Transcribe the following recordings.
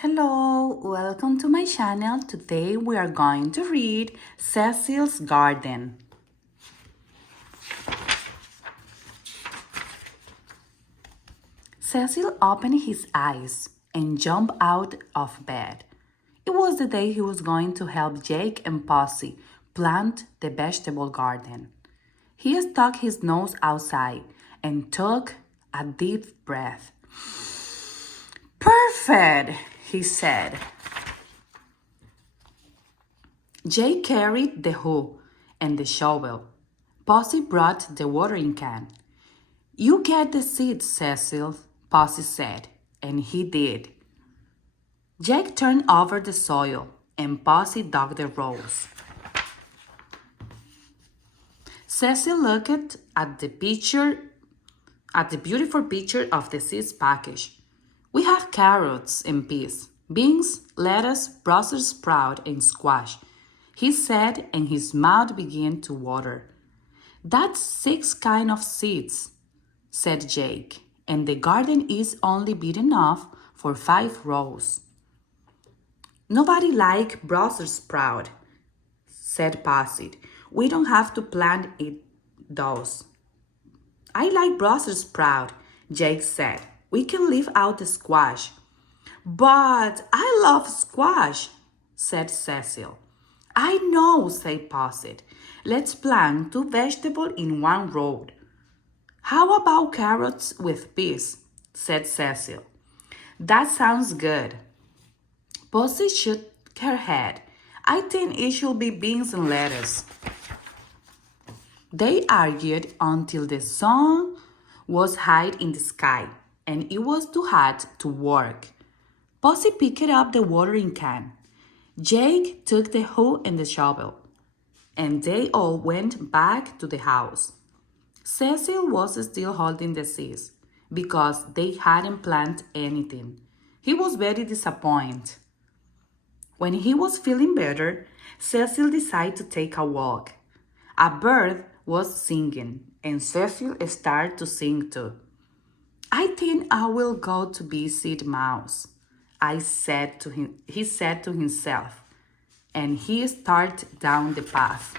Hello, welcome to my channel. Today we are going to read Cecil's Garden. Cecil opened his eyes and jumped out of bed. It was the day he was going to help Jake and Posy plant the vegetable garden. He stuck his nose outside and took a deep breath. Perfect, he said. Jake carried the hoe and the shovel. Posy brought the watering can. You get the seeds, Cecil, Posy said, and he did. Jake turned over the soil, and Posy dug the rows. Cecil looked at the beautiful picture of the seeds package. We have carrots and peas, beans, lettuce, Brussels sprout, and squash, he said, and his mouth began to water. That's 6 kinds of seeds, said Jake, and the garden is only big enough for 5 rows. Nobody likes Brussels sprout, said Posy. We don't have to plant those. I like Brussels sprout, Jake said. We can leave out the squash. But I love squash, said Cecil. I know, said Posy. Let's plant 2 vegetables in 1 row. How about carrots with peas, said Cecil. That sounds good. Posy shook her head. I think it should be beans and lettuce. They argued until the sun was high in the sky and it was too hot to work. Posy picked up the watering can. Jake took the hoe and the shovel, and they all went back to the house. Cecil was still holding the seeds because they hadn't planted anything. He was very disappointed. When he was feeling better, Cecil decided to take a walk. A bird was singing, and Cecil started to sing too. I think I will go to visit Mouse, he said to himself, and he started down the path.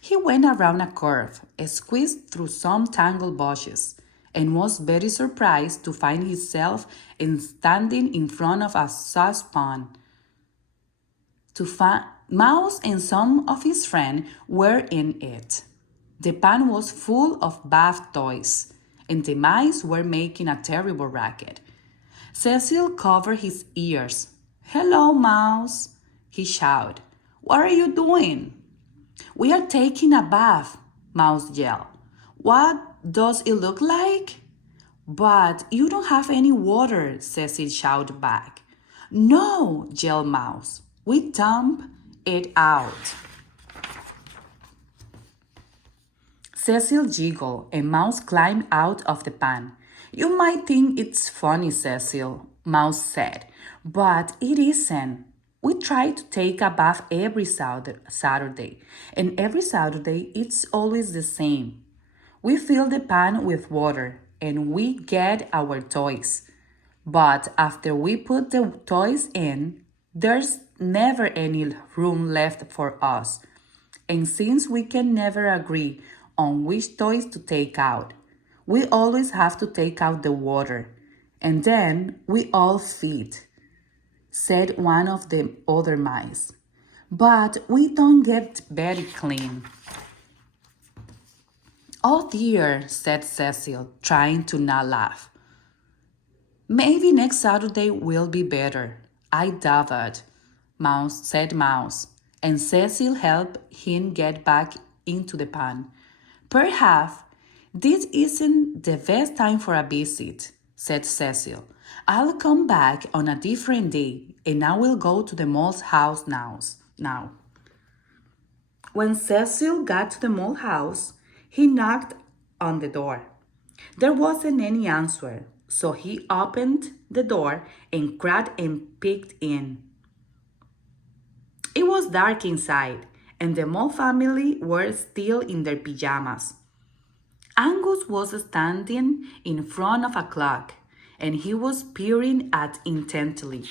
He went around a curve, squeezed through some tangled bushes, and was very surprised to find himself standing in front of a saucepan. Mouse and some of his friends were in it. The pan was full of bath toys, and the mice were making a terrible racket. Cecil covered his ears. Hello, Mouse, he shouted. What are you doing? We are taking a bath, Mouse yelled. What does it look like? But you don't have any water, Cecil shouted back. No, yelled Mouse. We dump it out. Cecil giggled and Mouse climbed out of the pan. You might think it's funny, Cecil, Mouse said, but it isn't. We try to take a bath every Saturday, and every Saturday it's always the same. We fill the pan with water, and we get our toys. But after we put the toys in, there's never any room left for us. And since we can never agree on which toys to take out, we always have to take out the water, and then we all feed, said one of the other mice. But we don't get very clean. Oh dear, said Cecil, trying to not laugh. Maybe next Saturday will be better. I doubt it, said Mouse, and Cecil helped him get back into the pan. Perhaps this isn't the best time for a visit, said Cecil. I'll come back on a different day, and I will go to the mole's house now. When Cecil got to the mole house, he knocked on the door. There wasn't any answer, so he opened the door and cracked and peeked in. It was dark inside, and the mole family were still in their pajamas. Angus was standing in front of a clock, and he was peering at intently.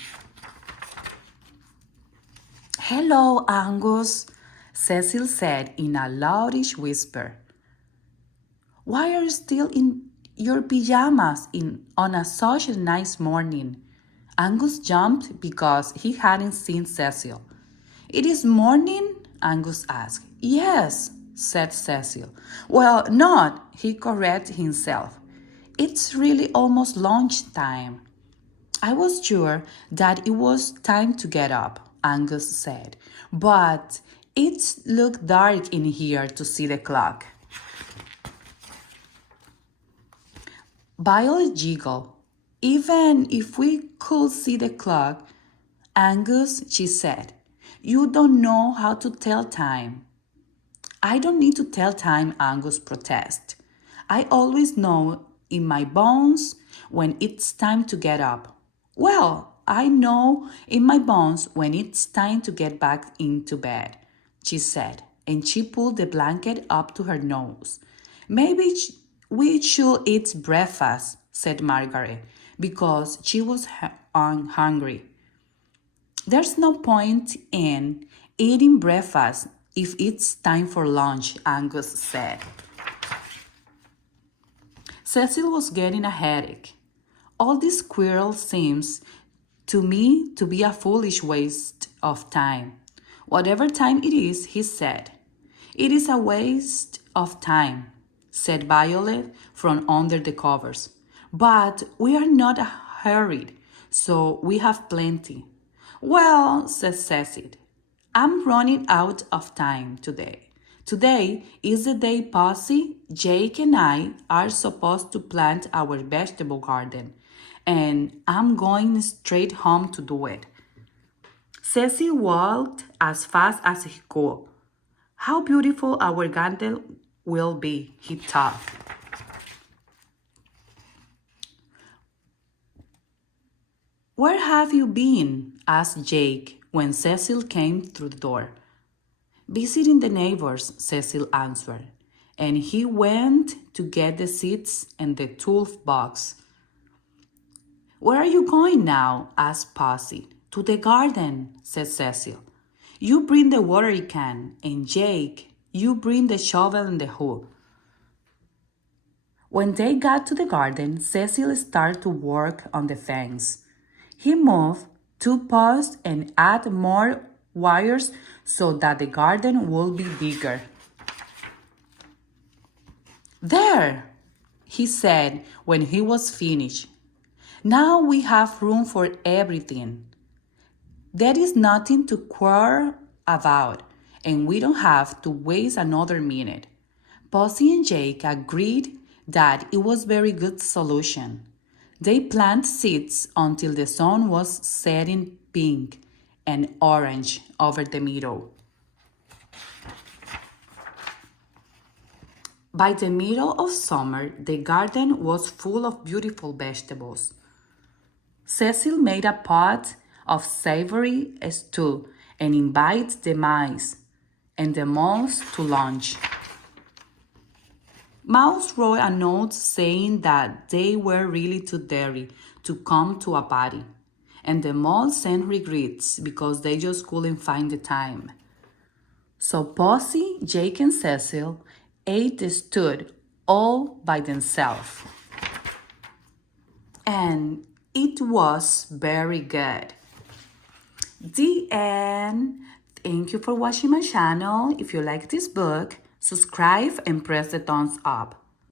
"Hello, Angus," Cecil said in a loudish whisper. "Why are you still in your pajamas on such a nice morning?" Angus jumped because he hadn't seen Cecil. "It is morning?" Angus asked. "Yes," said Cecil. "Well, not," he corrected himself. "It's really almost lunchtime." "I was sure that it was time to get up," Angus said, "but it's looked dark in here to see the clock." Violet giggled. "Even if we could see the clock, Angus," she said, "you don't know how to tell time." "I don't need to tell time," Angus protested. "I always know in my bones when it's time to get up." "Well, I know in my bones when it's time to get back into bed," she said, and she pulled the blanket up to her nose. "Maybe we should eat breakfast," said Margaret, because she was hungry. "There's no point in eating breakfast if it's time for lunch," Angus said. Cecil was getting a headache. "All this squirrel seems to me to be a foolish waste of time." "Whatever time it is," he said. "It is a waste of time," said Violet from under the covers. "But we are not hurried, so we have plenty." "Well," said Cecil, "I'm running out of time today. Today is the day Posy, Jake, and I are supposed to plant our vegetable garden, and I'm going straight home to do it." Cecil walked as fast as he could. "How beautiful our garden will be," he thought. "Where have you been?" asked Jake when Cecil came through the door. "Visiting the neighbors," Cecil answered, and he went to get the seeds and the toolbox. "Where are you going now?" asked Posy. "To the garden," said Cecil. "You bring the watering can, and Jake, you bring the shovel and the hoe." When they got to the garden, Cecil started to work on the fence. He moved 2 posts and added more wires so that the garden would be bigger. "There," he said when he was finished. "Now we have room for everything. There is nothing to quarrel about, and we don't have to waste another minute." Posy and Jake agreed that it was a very good solution. They planted seeds until the sun was setting pink and orange over the meadow. By the middle of summer, the garden was full of beautiful vegetables. Cecil made a pot of savory stew and invited the mice and the moles to lunch. Mouse wrote a note saying that they were really too dirty to come to a party, and the moles sent regrets because they just couldn't find the time. So Posy, Jake, and Cecil ate the stew all by themselves. And it was very good. The end. Thank you for watching my channel. If you like this book, subscribe and press the thumbs up.